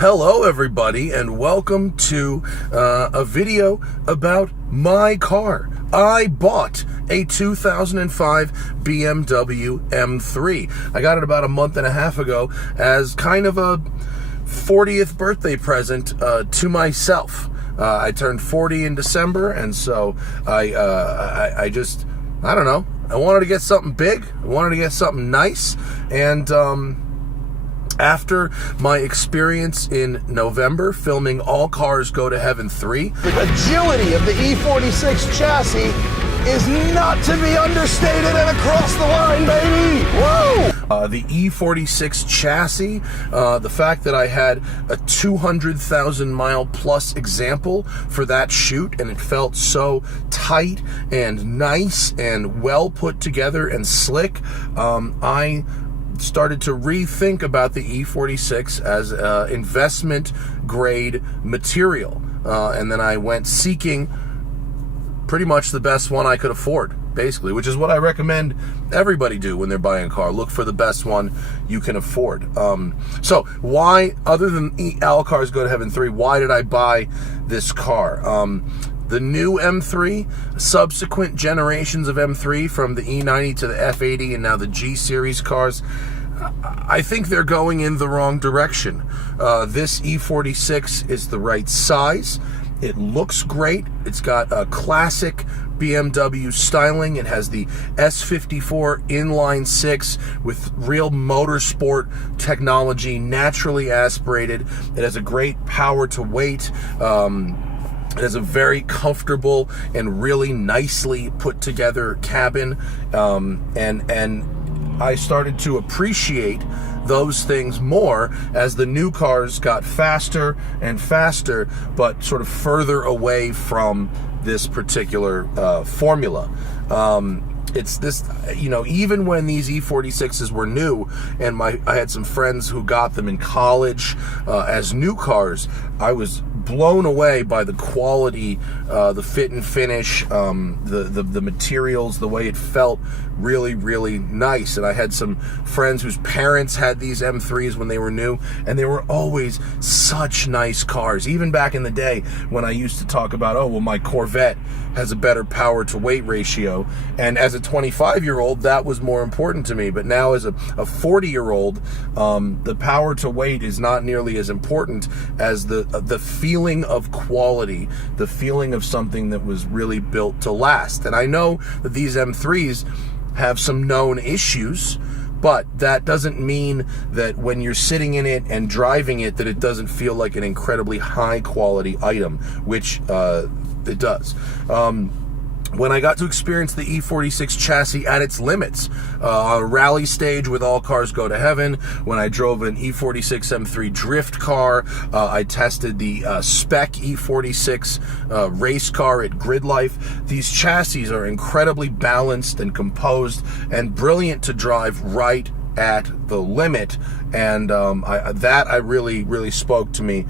Hello everybody, and welcome to a video about my car. I bought a 2005 BMW M3. I got it about a month and a half ago as kind of a 40th birthday present to myself. I turned 40 in December, and so I don't know. I wanted to get something big. I wanted to get something nice, and after my experience in November filming All Cars Go to Heaven 3, the agility of the E46 chassis is not to be understated and across the line, baby! Whoa! The E46 chassis, the fact that I had a 200,000 mile plus example for that shoot, and it felt so tight and nice and well put together and slick, I started to rethink about the E46 as investment grade material, and then I went seeking pretty much the best one I could afford, basically, which is what I recommend everybody do when they're buying a car. Look for the best one you can afford. So why, other than All Cars Go to Heaven 3, why did I buy this car? The new M3, subsequent generations of M3 from the E90 to the F80 and now the G Series cars, I think they're going in the wrong direction. This E46 is the right size. It looks great. It's got a classic BMW styling. It has the S54 inline 6 with real motorsport technology, naturally aspirated. It has a great power to weight. It has a very comfortable and really nicely put together cabin, and I started to appreciate those things more as the new cars got faster and faster, but sort of further away from this particular formula. It's this, you know, even when these E46s were new, and I had some friends who got them in college as new cars, I was blown away by the quality, the fit and finish, the materials, the way it felt really, really nice. And I had some friends whose parents had these M3s when they were new, and they were always such nice cars. Even back in the day when I used to talk about, oh, well, my Corvette has a better power to weight ratio, and as a 25-year-old, that was more important to me. But now as a 40-year-old, the power to weight is not nearly as important as the feeling of quality, the feeling of something that was really built to last. And I know that these M3s have some known issues, but that doesn't mean that when you're sitting in it and driving it that it doesn't feel like an incredibly high quality item, which it does. When I got to experience the E46 chassis at its limits, on a rally stage with All Cars Go to Heaven, when I drove an E46 M3 drift car, I tested the spec E46 race car at Grid Life. These chassis are incredibly balanced and composed and brilliant to drive right at the limit, and that really, really spoke to me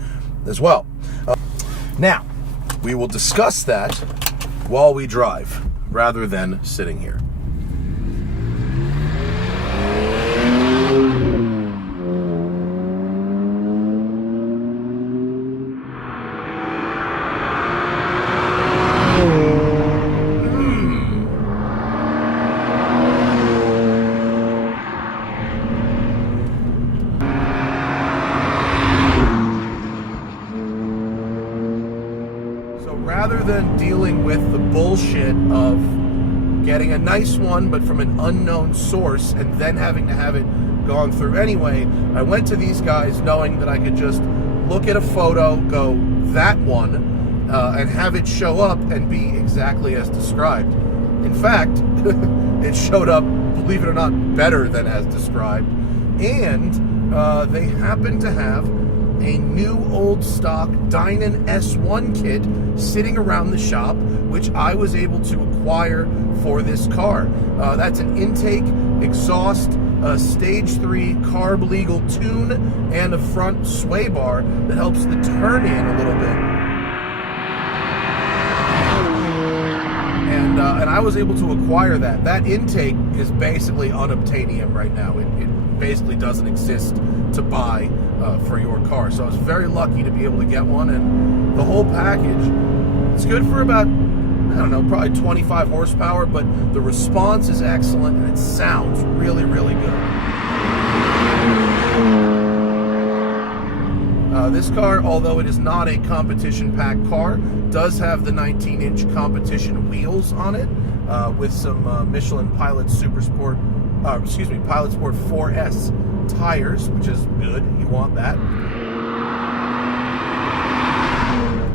as well. Now, we will discuss that while we drive, rather than sitting here. Rather than dealing with the bullshit of getting a nice one but from an unknown source and then having to have it gone through anyway, I went to these guys knowing that I could just look at a photo, go, that one, and have it show up and be exactly as described. In fact, it showed up, believe it or not, better than as described, and they happened to have a new old stock Dynan S1 kit sitting around the shop, which I was able to acquire for this car. That's an intake, exhaust, stage 3 carb legal tune, and a front sway bar that helps the turn in a little bit. And I was able to acquire that. That intake is basically unobtainium right now. It basically doesn't exist to buy for your car. So I was very lucky to be able to get one, and the whole package, it's good for about, I don't know, probably 25 horsepower, but the response is excellent and it sounds really, really good. This car, although it is not a competition pack car, does have the 19-inch competition wheels on it with some Michelin Pilot Sport 4S tires, which is good. You want that.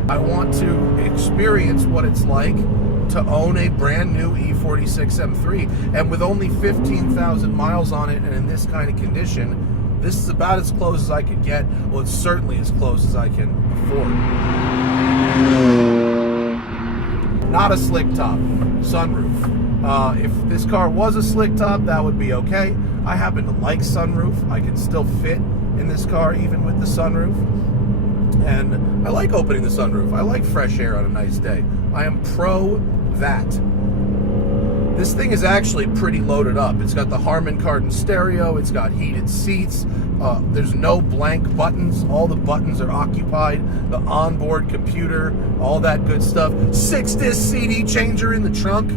I want to experience what it's like to own a brand new E46 M3, and with only 15,000 miles on it and in this kind of condition, this is about as close as I could get. Well, it's certainly as close as I can afford. Not a slick top, sunroof. If this car was a slick top, that would be okay. I happen to like sunroof. I can still fit in this car even with the sunroof. And I like opening the sunroof. I like fresh air on a nice day. I am pro that. This thing is actually pretty loaded up. It's got the Harman Kardon stereo. It's got heated seats. There's no blank buttons. All the buttons are occupied. The onboard computer, all that good stuff. 6-disc CD changer in the trunk.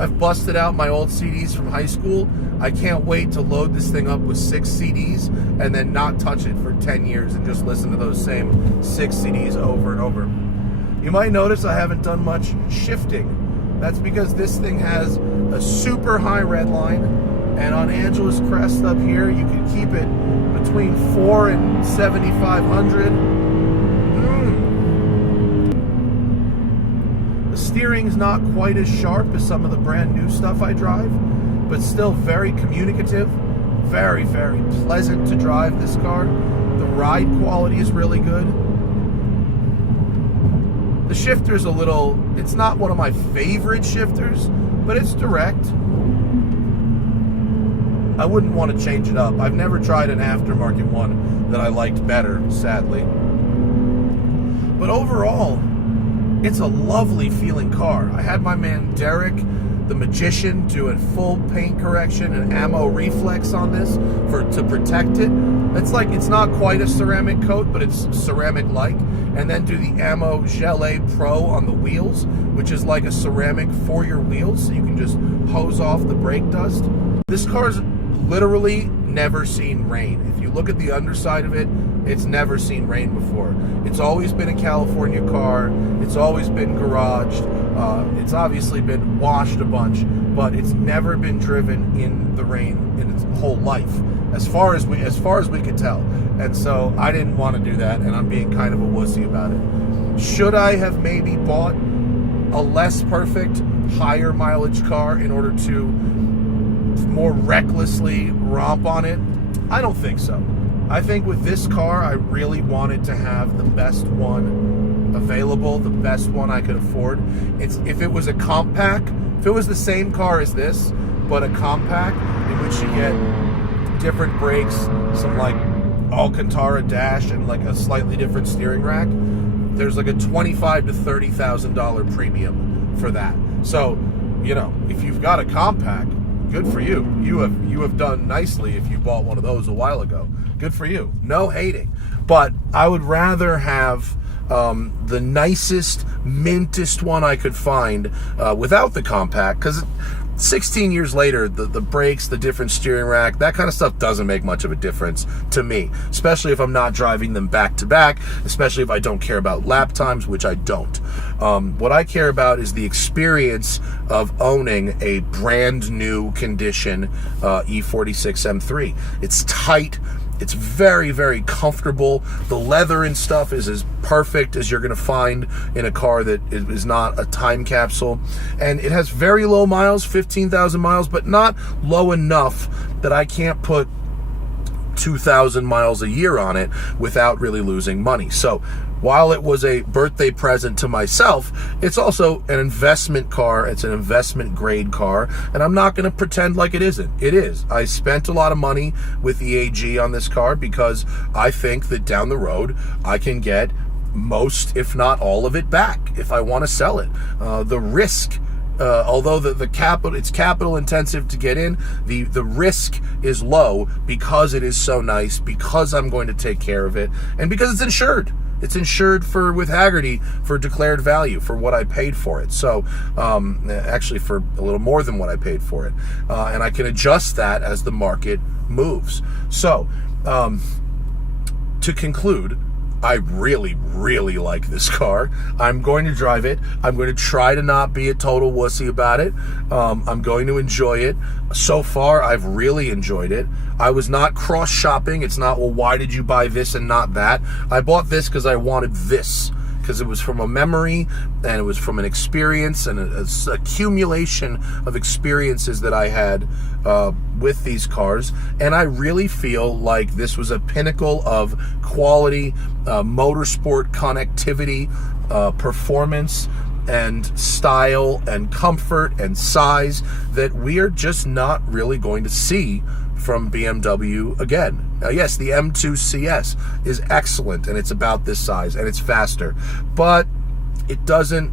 I've busted out my old CDs from high school. I can't wait to load this thing up with 6 CDs and then not touch it for 10 years and just listen to those same 6 CDs over and over. You might notice I haven't done much shifting. That's because this thing has a super high red line, and on Angela's Crest up here, you can keep it between 4 and 7,500. The steering's not quite as sharp as some of the brand new stuff I drive, but still very communicative, very, very pleasant to drive this car. The ride quality is really good. The shifter's a little, it's not one of my favorite shifters, but it's direct. I wouldn't want to change it up. I've never tried an aftermarket one that I liked better, sadly. But overall, it's a lovely feeling car. I had my man Derek, the magician, do a full paint correction and ammo reflex on this to protect it. It's like, it's not quite a ceramic coat, but it's ceramic-like. And then do the Ammo Gelé Pro on the wheels, which is like a ceramic for your wheels, so you can just hose off the brake dust. This car's literally never seen rain. If you look at the underside of it, it's never seen rain before. It's always been a California car. It's always been garaged. It's obviously been washed a bunch, but it's never been driven in the rain in its whole life, as far as we could tell. And so I didn't want to do that, and I'm being kind of a wussy about it. Should I have maybe bought a less perfect, higher mileage car in order to more recklessly romp on it? I don't think so. I think with this car, I really wanted to have the best one available, the best one I could afford. If it was a compact, if it was the same car as this, but a compact in which you get different brakes, some like Alcantara dash, and like a slightly different steering rack, there's like a $25,000 to $30,000 premium for that. So, you know, if you've got a compact, good for you. You have done nicely if you bought one of those a while ago. Good for you. No hating. But I would rather have the nicest, mintest one I could find without the compact, because 16 years later, the brakes, the different steering rack, that kind of stuff doesn't make much of a difference to me, especially if I'm not driving them back to back, especially if I don't care about lap times, which I don't. What I care about is the experience of owning a brand new condition E46 M3. It's tight. It's very, very comfortable. The leather and stuff is as perfect as you're going to find in a car that is not a time capsule. And it has very low miles, 15,000 miles, but not low enough that I can't put 2,000 miles a year on it without really losing money. So while it was a birthday present to myself, it's also an investment car. It's an investment grade car, and I'm not going to pretend like it isn't. It is. I spent a lot of money with EAG on this car because I think that down the road I can get most, if not all of it back if I want to sell it. The risk although it's capital intensive to get in, the risk is low because it is so nice, because I'm going to take care of it, and because it's insured. It's insured with Hagerty for declared value for what I paid for it. So actually for a little more than what I paid for it. And I can adjust that as the market moves. So to conclude, I really, really like this car. I'm going to drive it. I'm going to try to not be a total wussy about it. I'm going to enjoy it. So far, I've really enjoyed it. I was not cross-shopping. It's not, well, why did you buy this and not that? I bought this because I wanted this, because it was from a memory and it was from an experience and an accumulation of experiences that I had with these cars. And I really feel like this was a pinnacle of quality, motorsport connectivity, performance, and style and comfort and size that we are just not really going to see from BMW again. Now, yes, the M2 CS is excellent, and it's about this size, and it's faster, but it doesn't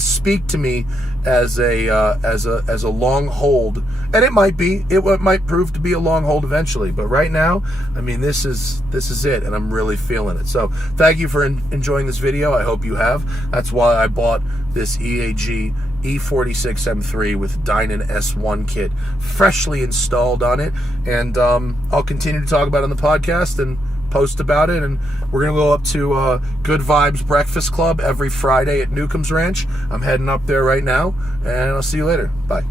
speak to me as a long hold, and it might prove to be a long hold eventually. But right now, I mean, this is it, and I'm really feeling it. So thank you for enjoying this video. I hope you have. That's why I bought this EAG E46 M3 with Dynan S1 kit freshly installed on it, and I'll continue to talk about it on the podcast and post about it. And we're gonna go up to Good Vibes Breakfast Club every Friday at Newcomb's Ranch. I'm heading up there right now, and I'll see you later. Bye.